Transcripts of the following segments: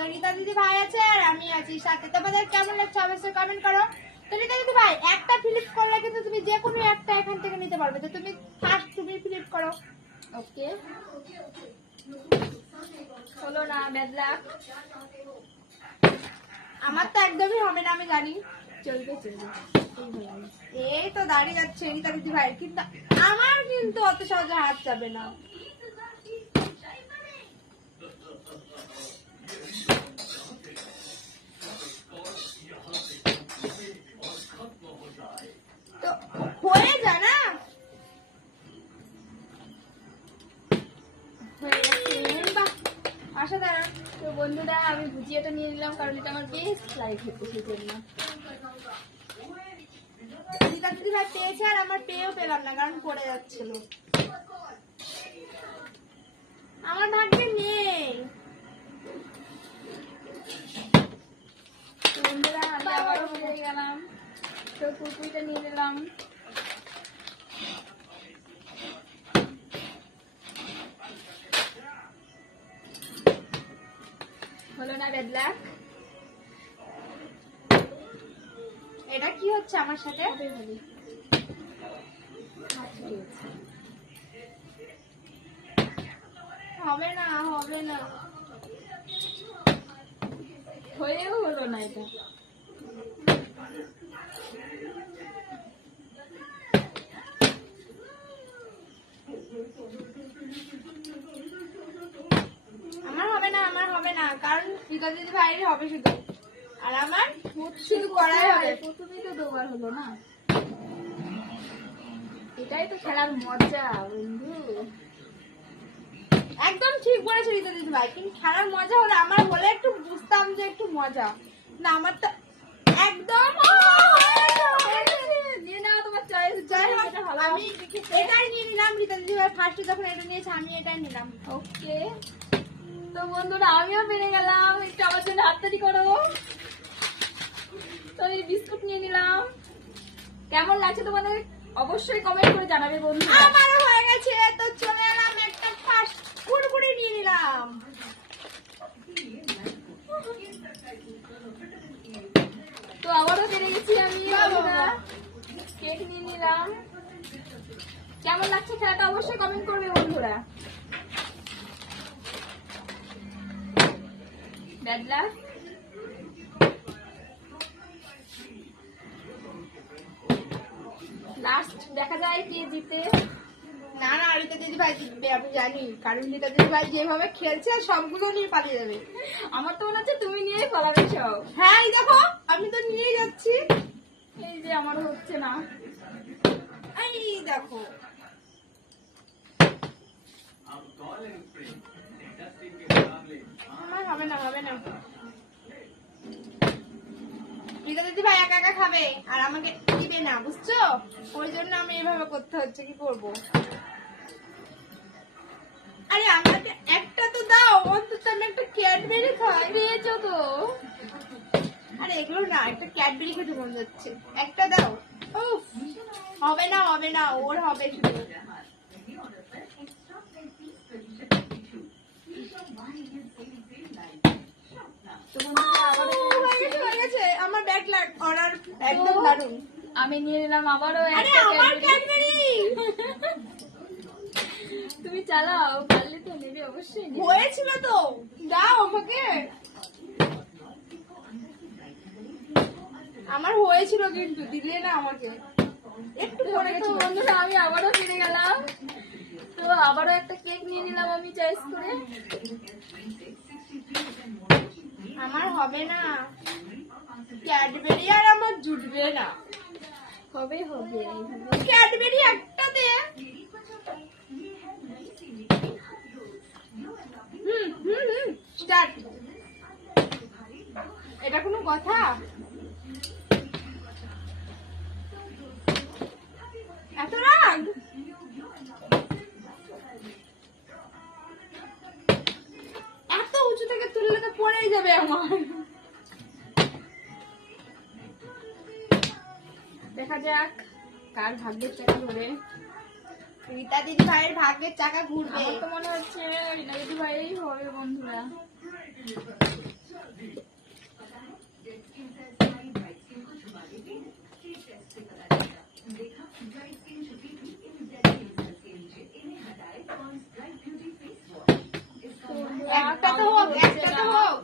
তো রীতা দিদি ভাই আছে আর আমি আছি সাথে। তোমাদের কেমন লাগছে অবশ্যই কমেন্ট করো। তো রীতা দিদি ভাই একটা ফ্লিপ করলে কিন্তু তুমি যে কোনো একটা এখান থেকে নিতে পারবে। তো তুমি ফার্স্ট তুমি ফ্লিপ করো। ওকে, হলো না, ব্যাড লাক। আমার তো একদমই হবে না আমি জানি। চলবে চলবে, এই তো দাঁড়িয়ে যাচ্ছে রীতা দিদি ভাই, কিন্তু আমার কিন্তু অত সহজে হাত যাবে না। তো হয়ে যায় না, হয়ে গেছে। বাহ অসাধারণ। তো বন্ধুরা আমি ভুজিয়াটা নিয়ে নিলাম কারণ এটা আমার বেস্ট লাইক হচ্ছে সেই জন্য। রীতা দিদি ভাই পেয়েছে আর আমার পেয়েও পেলাম না কারণ পড়ে যাচ্ছিল। আমার ভাগ্যে নেই। তো বন্ধুরা আমি আবারও হয়ে গেলাম। তো কুরকুরিটা নিয়ে নিলাম। হলো না, ব্যাড লাক। এটা কি হচ্ছে আমার সাথে? হবে হবে, হবে না হবে না। হয়েও হলো না এটা। আমার হবে না আমার হবে না কারণ রীতা দিদি ভাইয়ের হবে শুধু, আর আমার শুধু করাই হবে। প্রথমেই তো দুবার হলো না, এটাই তো খেলার মজা বন্ধু। একদম ঠিক বলেছে রীতা দিদি ভাই, কিন্তু খেলার মজা হলে আমার হলে একটু বুঝতাম যে একটু মজা না। আমার তো একদম নিয়ে নাও তোমার চয়েস। আমি এটাই নিয়ে নিলাম। রীতা দিদি ভাই ফার্স্টে যখন এটা নিয়েছে আমি এটাই নিলাম। ওকে, তো বন্ধুরা আমিও পেরে গেলাম। একটু আমার জন্য হাততালি করো। তো এই বিস্কুট নিয়ে নিলাম। কেমন লাগছে তোমাদের অবশ্যই কমেন্ট করে জানাবে বন্ধুরা। আমারও হয়ে গেছে। তো চলে এলাম একটা ফার্স্ট কুরকুরি নিয়ে নিলাম। তো আবারও পেরে গেছি আমি। কেক নিয়ে নিলাম। কেমন লাগছে খেলাটা অবশ্যই কমেন্ট করবে বন্ধুরা। Bad luck. লাস্ট দেখা যায় কে জিতে। না না রীতা দিদি ভাই জিতবে আমি জানি, কারণ রীতা দিদি ভাই যেভাবে খেলছে সবগুলো নিয়ে পালিয়ে যাবে। আমার তো মনে হচ্ছে তুমি নিয়েই পালাবে সব। হ্যাঁ এই দেখো আমি তো নিয়ে যাচ্ছি। এই যে আমারও হচ্ছে না। এই দেখো আমার হবে না হবে না। রীতা দিদি ভাই একা একা খাবে আর আমাকে দিবে না, বুঝছো? ওই জন্য আমি এইভাবে করতে হচ্ছে, কি করব। আরে আমাকে একটা তো দাও, অন্তত আমি একটা ক্যাডবেরি খাই। পেয়েছো তো। আরে এগুলো না, একটা ক্যাডবেরি খেতে মন যাচ্ছে, একটা দাও। উফ, হবে না হবে না, ওর হবে শুধু। তো বন্ধুরা আবারও হয়ে গেছে আমার ব্যাড লাক অর্ডার একদম দারুণ। আমি নিয়ে নিলাম আবারও আরে একটা আমার ক্যাডবেরি। ক্যাডবেরি তুমি চালাও, পারলে তো নেবে অবশ্যই নেবে। হয়েছিল তো, দাও আমাকে। আমার হয়েছিল কিন্তু দিলে না আমাকে। একটু পরে তো বন্ধুরা আমি আবারও ফিরে গেলাম। তো আবারও একটা কেক নিয়ে নিলাম আমি চয়েস করে। আমার হবে না ক্যাডবেরি, আর আমার জুটবে না। হবে হবে ক্যাডবেরি একটা দে। স্টার্ট। এটা কোনো কথা? এত রাগ? এত উঁচু থেকে তুললে তো পড়েই যাবে আমার। দেখা যাক কার ভাগ্যের চাকা ঘুরে। রীতা দিদি ভাইয়ের ভাগ্যের চাকা ঘুরবে। আমার তো মনে হচ্ছে রীতা দিদি ভাই হবে বন্ধুরা। একটা তো হোক, একটা তো হোক।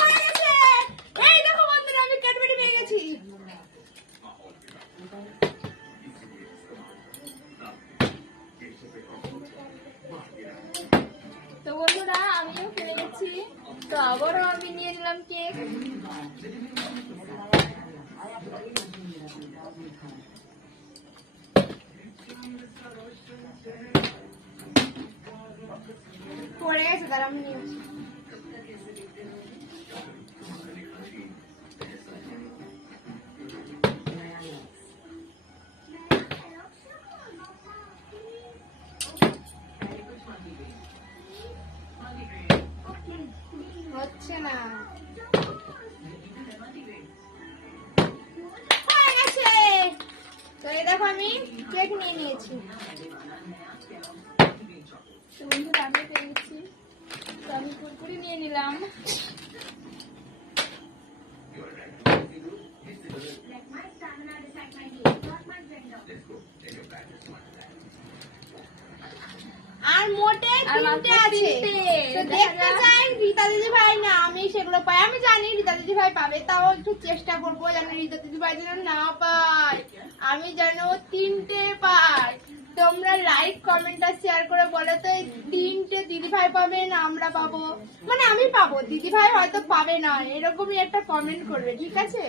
হয়ে গেছে। এই দেখো বন্ধুরা, আমি ক্যাডবেরি পেয়ে গেছি। তো বন্ধুরা আমিও পেয়ে গেছি। তো আবারও আমি নিয়ে নিলাম কেক। পড়ে গেছে, দাঁড়া আমি নিয়ে আসি। হচ্ছে না। হয়ে গেছে। তো এই দেখো আমি কেক নিয়ে নিয়েছি। তো বন্ধুরা আমিও পেয়ে গেছি। তো আমি কুরকুরি নিয়ে নিলাম। আর মোটে আর তিনটে মাত্র আছে। তিনটে। তো দেখা দেখতে যাক। চাই রীতা দিদি ভাই না আমি সেগুলো পাই। আমি জানি রীতা দিদি ভাই পাবে, তাও একটু চেষ্টা করবো যেন রীতা দিদি ভাই যেন না পায়, আমি যেন তিনটে পাই। তোমরা লাইক কমেন্ট আর শেয়ার করে বলো তো এই তিনটে দিদি ভাই পাবে না আমরা পাবো, মানে আমি পাবো, দিদি ভাই হয়তো পাবে না, এরকমই একটা কমেন্ট করবে, ঠিক আছে?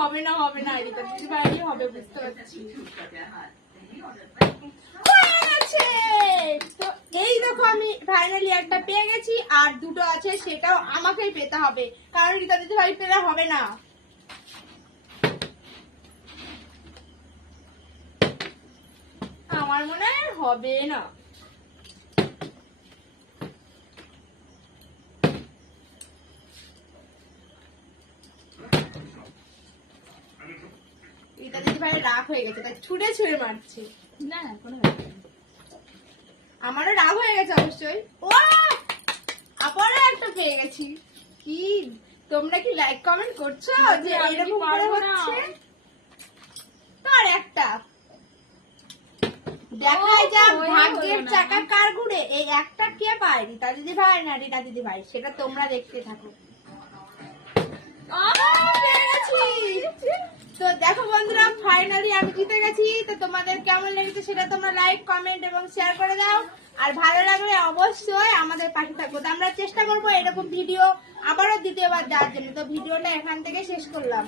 হবে না হবে না, রীতা দিদি ভাই হবে, বুঝতে পারছি। হয়ে গেছে। তো এই দেখো আমি ফাইনালি একটা পেয়ে গেছি, আর দুটো আছে সেটাও আমাকেই পেতে হবে, কারণ রীতা দিদি ভাই পেলে হবে না। আমার মনে হয় হবে না। রীতা দিদি ভাই রাগ হয়ে গেছে, তাই ছুড়ে ছুড়ে মারছে। না না কোনো ব্যাপার না। আমারও রাগ হয়ে গেছে অবশ্যই। ও আবারও একটা পেয়ে গেছি। কি তোমরা কি লাইক কমেন্ট করছো যে আমি এরকম করে পারবো না। হচ্ছে? তো আর একটা দেখাই যাক হয়ে ভাগ্যের হলো না। চাকা কার ঘুরে, এই একটা কে পায়, রীতা দিদি ভাই না রীতা দিদি ভাই, সেটা তোমরা দেখতে থাকো। পেয়ে গেছি। তো দেখো বন্ধুরা ফাইনালি আমি জিতে গেছি। তো তোমাদের কেমন লেগেছে সেটা তোমরা লাইক কমেন্ট এবং শেয়ার করে দাও, আর ভালো লাগলে অবশ্যই আমাদের পাশে থাকবো। তো আমরা চেষ্টা করবো এরকম ভিডিও আবারও দ্বিতীয়বার দেওয়ার জন্য। তো ভিডিওটা এখান থেকে শেষ করলাম।